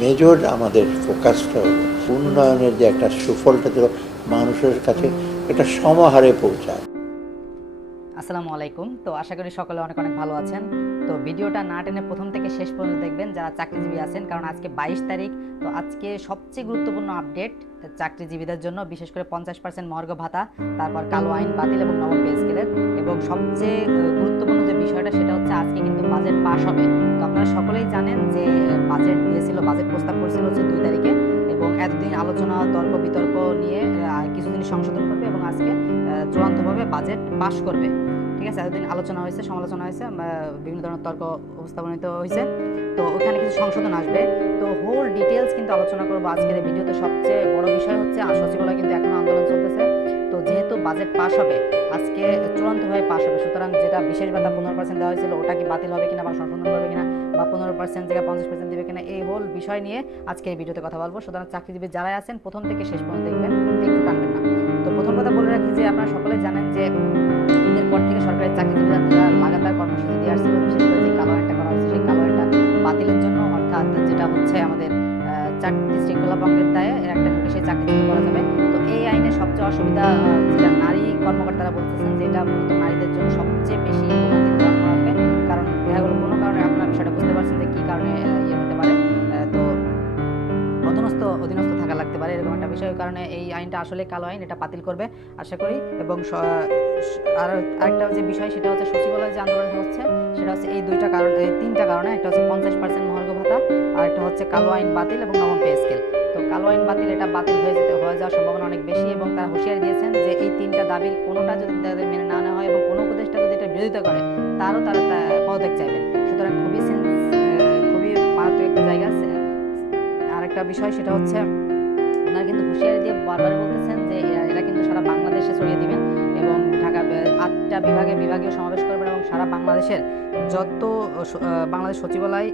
Major আমাদের ফোকাসটা হলো উন্নয়নের যে একটা সুফলটা ছিল মানুষের কাছে এটা সমাহারে পৌঁছায়। আসসালামু আলাইকুম। তো আশা করি সকলে অনেক অনেক ভালো আছেন। তো ভিডিওটা না টেনে প্রথম থেকে শেষ পর্যন্ত দেখবেন যারা চাকরিজীবী আছেন, কারণ আজকে বাইশ তারিখ। তো আজকে সবচেয়ে গুরুত্বপূর্ণ আপডেট চাকরিজীবীদের জন্য, বিশেষ করে পঞ্চাশ পার্সেন্ট মহার্ঘ ভাতা, তারপর কালো আইন বাতিল এবং নবম পে স্কেলের। এবং সবচেয়ে গুরুত্বপূর্ণ যে বিষয়টা, সেটা হচ্ছে আজকে কিন্তু বাজেট পাস হবে। তো আপনারা সকলেই জানেন যে বাজেট দিয়েছিল, বাজেট প্রস্তাব করেছিল হচ্ছে দুই তারিখে এতদিন আলোচনা, তর্ক, বিতর্ক নিয়ে কিছুদিন সংশোধন করবে এবং আজকে চূড়ান্তভাবে বাজেট পাস করবে। ঠিক আছে? এতদিন আলোচনা হয়েছে, সমালোচনা হয়েছে বিভিন্ন ধরনের তর্ক উপস্থাপনিত হয়েছে। তো ওখানে কিছু সংশোধন আসবে। তো হোল ডিটেলস কিন্তু আলোচনা করব আজকের এই ভিডিওতে। সবচেয়ে বড় বিষয় হচ্ছে সচিবালয় কিন্তু এখনও আন্দোলন চলতেছে। তো যেহেতু বাজেট পাস হবে, আজকে চূড়ান্তভাবে পাস হবে। সুতরাং যেটা বিশেষ ভাতা পনেরো পার্সেন্ট দেওয়া হয়েছিল, ওটা কি বাতিল হবে কিনা বা সংশোধন করবে কিনা বা পনেরো পার্সেন্ট থেকে পঞ্চাশ পার্সেন্ট দেবে কিনা এই হোল বিষয় নিয়ে আজকে এই ভিডিওতে কথা বলব। সুতরাং চাকরিজীবী যারাই আছেন, প্রথম থেকে শেষ পর্যন্ত দেখবেন, একটু টানবেন না। তো প্রথম কথা বলে রাখি যে আপনারা সকলে জানেন যে ঈদের পর থেকে সরকারি চাকরিজীবীরা লাগাতার কর্মসূচি দিয়ে আসছিল বিশেষ করে যে কালো আইনটা করা হয়েছে সেই কালো আইনটা বাতিলের জন্য অর্থাৎ যেটা হচ্ছে আমাদের চাকরি শৃঙ্খলা ভঙ্গের দায়ে একটা নোটিশে চাকরিচ্যুত করা যাবে। তো এই আইনে সবচেয়ে অসুবিধা যেটা নারী কর্মকর্তারা বলতেছেন যে এটা মূলত নারীদের জন্য সবচেয়ে বেশি বিষয়ের কারণে এই আইনটা আসলে কালো আইন, এটা বাতিল করবে, আশা করি। এবং আর আরেকটা যে বিষয়, সেটা হচ্ছে সচিবালয় যে আন্দোলনটা হচ্ছে, সেটা হচ্ছে এই দুইটা কারণ, এই তিনটা কারণে, একটা হচ্ছে পঞ্চাশ পার্সেন্ট মহার্ঘ ভাতা, আর একটা হচ্ছে কালো আইন বাতিল এবং নবম পে স্কেল। তো কালো আইন বাতিল, এটা বাতিল হয়ে যেতে, হয়ে যাওয়ার সম্ভাবনা অনেক বেশি এবং তারা হুঁশিয়ারি দিয়েছেন যে এই তিনটা দাবির কোনোটা যদি তাদের মেনে না নেওয়া হয় এবং কোনো উপদেষ্টা যদি এটা বিরোধিতা করে, তারও তারা পদত্যাগ চাইবেন। সুতরাং খুবই খুবই মারাত্মক একটা জায়গা আছে আরেকটা বিষয়, সেটা হচ্ছে ওনারা কিন্তু হুঁশিয়ারি দিয়ে বারবার বলতেছেন যে এরা কিন্তু সারা বাংলাদেশে ছড়িয়ে দিবেন এবং ঢাকা আটটা বিভাগে বিভাগীয় সমাবেশ করবেন এবং সারা বাংলাদেশের যত বাংলাদেশ সচিবালয়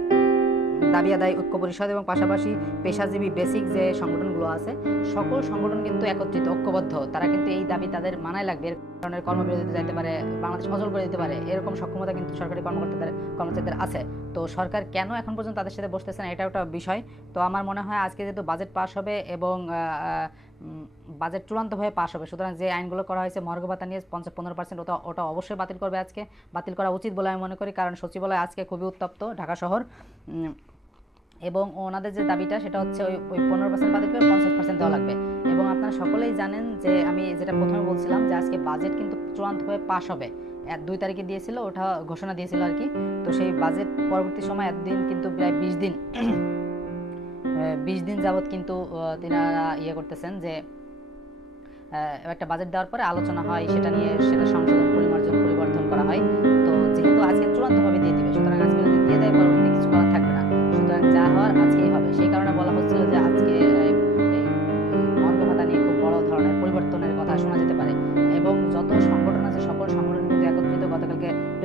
দাবি আদায়, ঐক্য পরিষদ এবং পাশাপাশি পেশাজীবী বেসিক যে সংগঠনগুলো আছে, সকল সংগঠন কিন্তু একত্রিত, ঐক্যবদ্ধ। তারা কিন্তু এই দাবি তাদের মানায় লাগবে। এর ধরনের কর্মবিরতিতে যাইতে পারে, বাংলাদেশ অচল করে দিতে পারে। এরকম সক্ষমতা কিন্তু সরকারি কর্মকর্তাদের, কর্মচারীদের আছে। তো সরকার কেন এখন পর্যন্ত তাদের সাথে বসতেছে না এটা একটা বিষয়। তো আমার মনে হয় আজকে যেহেতু বাজেট পাস হবে এবং বাজেট চূড়ান্তভাবে পাস হবে। সুতরাং যে আইনগুলো করা হয়েছে মর্গ ভাতা নিয়ে পঞ্চাশ পনেরো পার্সেন্ট ওটা ওটা অবশ্যই বাতিল করবে আজকে। বাতিল করা উচিত বলে আমি মনে করি, কারণ সচিবালয় আজকে খুবই উত্তপ্ত, ঢাকা শহর। এবং ওনাদের যে দাবিটা, সেটা হচ্ছে ওই ওই পনেরো পার্সেন্ট বাতিল করে পঞ্চাশ পার্সেন্ট দেওয়া লাগবে। এবং আপনারা সকলেই জানেন যে আমি যেটা প্রথমে বলছিলাম যে আজকে বাজেট কিন্তু চূড়ান্তভাবে পাশ হবে। দুই তারিখে দিয়েছিল, ওটা ঘোষণা দিয়েছিল আর কি। তো সেই বাজেট পরবর্তী সময় একদিন কিন্তু প্রায় বিশ দিন বিশ দিন যাবৎ কিন্তু তিনারা ইয়ে করতেছেন যে একটা বাজেট দেওয়ার পরে আলোচনা হয়, সেটা নিয়ে সেটা সংশোধন, পরিমার্জন, পরিবর্তন করা হয়। তো যেহেতু আজকে চূড়ান্তভাবে দিয়ে দিবে, সুতরাং আজকে যদি দিয়ে দেয়, পরবর্তী কিছু করা থাকবে না। সুতরাং যা হওয়ার আজকেই হবে, সেই কারণে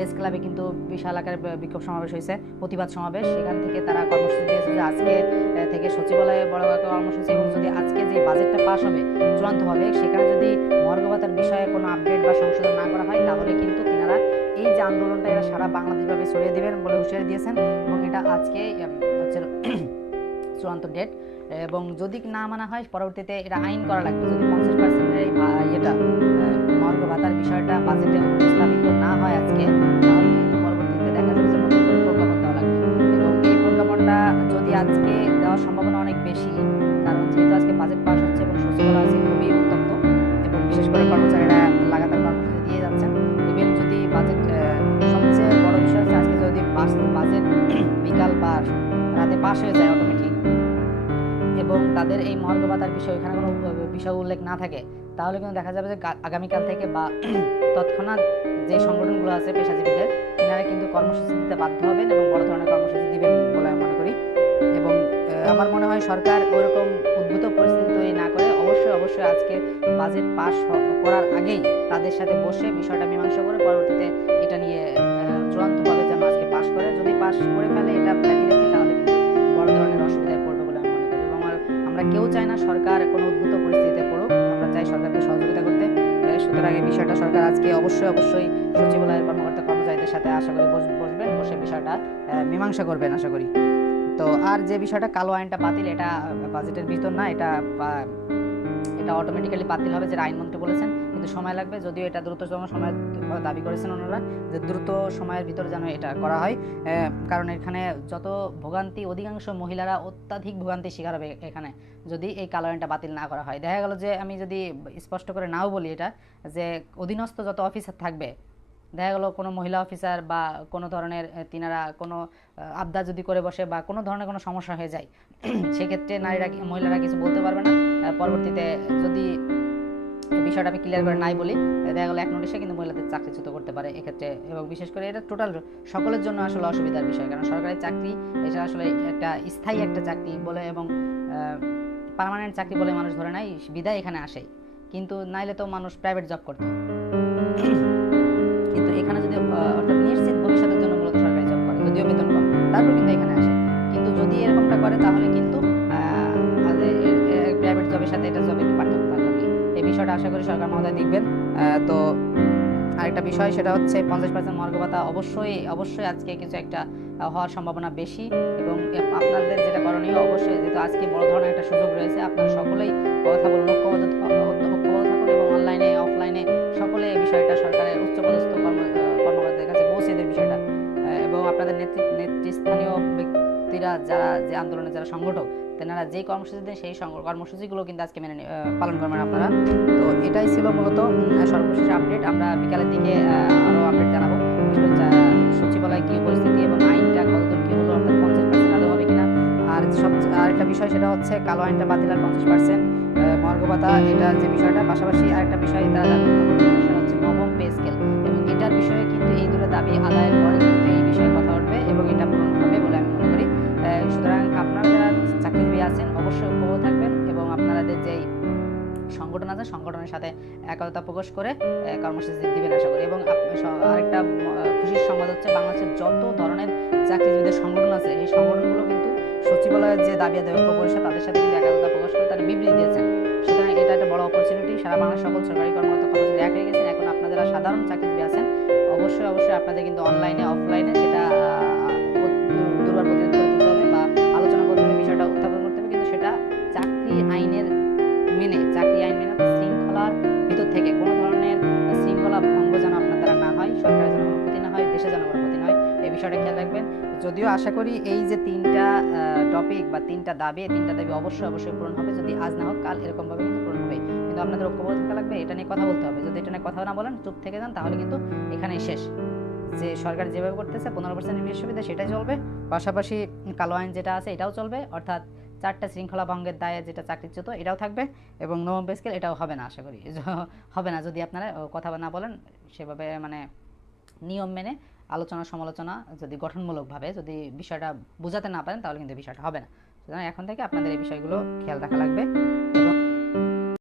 প্রেস ক্লাবে কিন্তু বিশাল আকারে বিক্ষোভ সমাবেশ হয়েছে, প্রতিবাদ সমাবেশ। সেখান থেকে তারা কর্মসূচি দিয়েছে যে আজকে থেকে সচিবালয়ে বড় কর্মসূচি এবং যদি আজকে যে বাজেটটা পাস হবে, চূড়ান্তভাবে, সেখানে যদি মর্গ ভাতার বিষয়ে কোনো আপডেট বা সংশোধন না করা হয়, তাহলে কিন্তু তিনারা এই যে আন্দোলনটা এরা সারা বাংলাদেশব্যাপী ছড়িয়ে দেবেন বলে হুঁশিয়ারি দিয়েছেন এবং এটা আজকে হচ্ছে চূড়ান্ত ডেট। এবং যদি না মানা হয়, পরবর্তীতে এটা আইন করা লাগবে, যদি পঞ্চাশ পার্সেন্টের এই ইয়েটা মর্গ ভাতার বিষয়টা বাজেটে উপস্থাপিত না হয় রাতে হয়ে যায় অটোমেটিক এবং তাদের এই মহার্ঘ ভাতার বিষয় এখানে কোনো বিষয় উল্লেখ না থাকে, তাহলে কিন্তু দেখা যাবে যে আগামীকাল থেকে বা তৎক্ষণাৎ যে সংগঠনগুলো আছে পেশাজীবীদের তিনারা কিন্তু কর্মসূচি দিতে বাধ্য হবেন এবং বড় ধরনের কর্মসূচি দিবেন বলে আমি মনে করি। এবং আমার মনে হয় সরকার ওইরকম উদ্ভূত পরিস্থিতি তৈরি না করে অবশ্যই অবশ্যই আজকে বাজেট পাস করার আগেই তাদের সাথে বসে বিষয়টা মীমাংসা করে পরবর্তীতে এটা নিয়ে চূড়ান্তভাবে যেন আজকে পাস করে। যদি পাস করে ফেলে এটা সরকার কোনো উদ্ভূত পরিস্থিতিতে পড়ুক, আমরা চাই সরকারকে সহযোগিতা করতে। সুতরাং এই বিষয়টা সরকার আজকে অবশ্যই অবশ্যই সচিবালয়ের কর্মকর্তা কর্মচারীদের সাথে আশা করি বসবেন, বসে বিষয়টা মীমাংসা করবেন আশা করি। তো আর যে বিষয়টা কালো আইনটা বাতিল, এটা বাজেটের ভিতর না, এটা এটা অটোমেটিক্যালি বাতিল হবে, যেটা আইনমন্ত্রী বলেছেন। কিন্তু সময় লাগবে। যদিও এটা দ্রুততম সময় দাবি করেছেন ওনারা যে দ্রুত সময়ের ভিতর যেন এটা করা হয়। কারণ এখানে যত ভোগান্তি অধিকাংশ মহিলারা অত্যাধিক ভোগান্তি শিকার হবে এখানে। যদি এই কালো বাতিল না করা হয়। দেখা গেল যে আমি যদি স্পষ্ট করে নাও বলি এটা যে অধীনস্থ যত অফিসার থাকবে দেখা গেলো কোনো মহিলা অফিসার বা কোনো ধরনের তিনারা কোনো আহ, আবদার যদি করে বসে বা কোনো ধরনের কোনো সমস্যা হয়ে যায় সেক্ষেত্রে নারীরা মহিলারা কিছু বলতে পারবে না। পরবর্তীতে যদি বিষয়টা আমি ক্লিয়ার করে নাই বলি দেখা গেলো এক নোটিশে কিন্তু মহিলাদের চাকরিচ্যুত করতে পারে এক্ষেত্রে। এবং বিশেষ করে এটা টোটাল সকলের জন্য আসলে অসুবিধার বিষয়, কারণ সরকারি চাকরি এটা আসলে একটা স্থায়ী একটা চাকরি বলে এবং পার্মানেন্ট চাকরি বলে মানুষ ধরে নাই বিদায় এখানে আসে কিন্তু নাইলে তো মানুষ প্রাইভেট জব করতো। কিন্তু এখানে যদি নিশ্চিত ভবিষ্যতের জন্য মূলত সরকারি জব করে, যদিও বেতন কম, তারপর কিন্তু এখানে আসে। কিন্তু যদি এরকমটা করে তাহলে কিন্তু প্রাইভেট জবের সাথে এটা জবের পার্থক্য এই বিষয়টা আশা করি সরকার মহোদয় দেখবেন। তো আরেকটা বিষয় সেটা হচ্ছে পঞ্চাশ পার্সেন্ট মর্গ ভাতা অবশ্যই অবশ্যই আজকে কিছু একটা হওয়ার সম্ভাবনা বেশি এবং আপনাদের যেটা করণীয় অবশ্যই যেহেতু আজকে বড় ধরনের একটা সুযোগ রয়েছে, আপনারা সকলেই কথা বলুন, ঐক্যবদ্ধ ঐক্যবদ্ধ থাকুন এবং অনলাইনে, অফলাইনে সকলে এই বিষয়টা সরকারের উচ্চপদস্থ কর্ম কর্মকর্তাদের কাছে পৌঁছে দেয় বিষয়টা। এবং আপনাদের নেতৃ, নেতৃস্থানীয় ব্যক্তিরা যারা যে আন্দোলনে যারা সংগঠক তেনারা যেই কর্মসূচি দেন সেই কর্মসূচিগুলো কিন্তু আজকে মেনে পালন করবেন আপনারা। তো এটাই ছিল মূলত সর্বশেষ আপডেট আমরা বিকালের দিকে আহ, আরও আপডেট জানাব। সচিবালয় কি পরিস্থিতি এবং আইনটা কতদূর কি হলো অর্থাৎ পঞ্চাশ পার্সেন্ট আদৌ হবে কিনা? আর সব আরেকটা বিষয় সেটা হচ্ছে কালো আইনটা বাতিল আর পঞ্চাশ পার্সেন্ট মর্গ ভাতা এটার যে বিষয়টা পাশাপাশি আরেকটা বিষয় তারা সেটা হচ্ছে নবম পে স্কেল এবং এটার বিষয়ে কিন্তু এই দুটো দাবি আদায়ের পরে কিন্তু এই বিষয়ে কথা উঠবে এবং এটা পূরণ হবে বলে আমি মনে করি। সুতরাং সংগঠন আছে, সংগঠনের সাথে একতা প্রকাশ করে কর্মসূচি দিবেন আশা করি। এবং আরেকটা খুশির সংবাদ হচ্ছে, বাংলাদেশের যত ধরনের চাকরিজীবীদের সংগঠন আছে, এই সংগঠনগুলো কিন্তু সচিবালয়ের যে দাবি আদায় ঐক্য পরিষদ তাদের সাথে কিন্তু একতা প্রকাশ করে তারা বিবৃতি দিয়েছেন। সুতরাং এটা একটা বড় অপরচুনিটি সারা বাংলার সকল সরকারি কর্মকর্তা কর্মচারী এক হয়ে গেছেন, এখন আপনারা সাধারণ চাকরিজীবী আছেন। অবশ্যই অবশ্যই আপনাদের কিন্তু অনলাইনে অফলাইনে সেটা মেনে চাকরি আইন মেনে শৃঙ্খলার ভিতর থেকে কোনো ধরনের শৃঙ্খলা ভঙ্গ যেন আপনার না হয়, সরকারের যেন কোনো ক্ষতি না হয় দেশে যেন কোনো ক্ষতি না হয়, এই বিষয়টা খেয়াল রাখবেন। যদিও আশা করি এই যে তিনটা টপিক বা তিনটা দাবি তিনটা দাবি অবশ্যই অবশ্যই পূরণ হবে। যদি আজ না হোক, কাল এরকমভাবে কিন্তু পূরণ হবে। কিন্তু আপনাদের ঐক্যবদ্ধ থাকা লাগবে, এটা নিয়ে কথা বলতে হবে। যদি এটা নিয়ে কথা না বলেন, চুপ থেকে যান, তাহলে কিন্তু এখানেই শেষ। যে সরকার যেভাবে করতেছে, পনেরো পার্সেন্ট নিবেশ সুবিধা সেটাই চলবে। পাশাপাশি কালো আইন যেটা আছে, এটাও চলবে। অর্থাৎ চারটা শৃঙ্খলা ভঙ্গের দায়ে যেটা চাকরিচ্যুত এটাও থাকবে এবং নবম পে স্কেল এটাও হবে না, আশা করি। হবে না, যদি আপনারা কথা না বলেন, সেভাবে মানে নিয়ম মেনে আলোচনা সমালোচনা যদি গঠনমূলকভাবে যদি বিষয়টা বোঝাতে না পারেন, তাহলে কিন্তু বিষয়টা হবে না। সুতরাং এখন থেকে আপনাদের এই বিষয়গুলো খেয়াল রাখা লাগবে এবং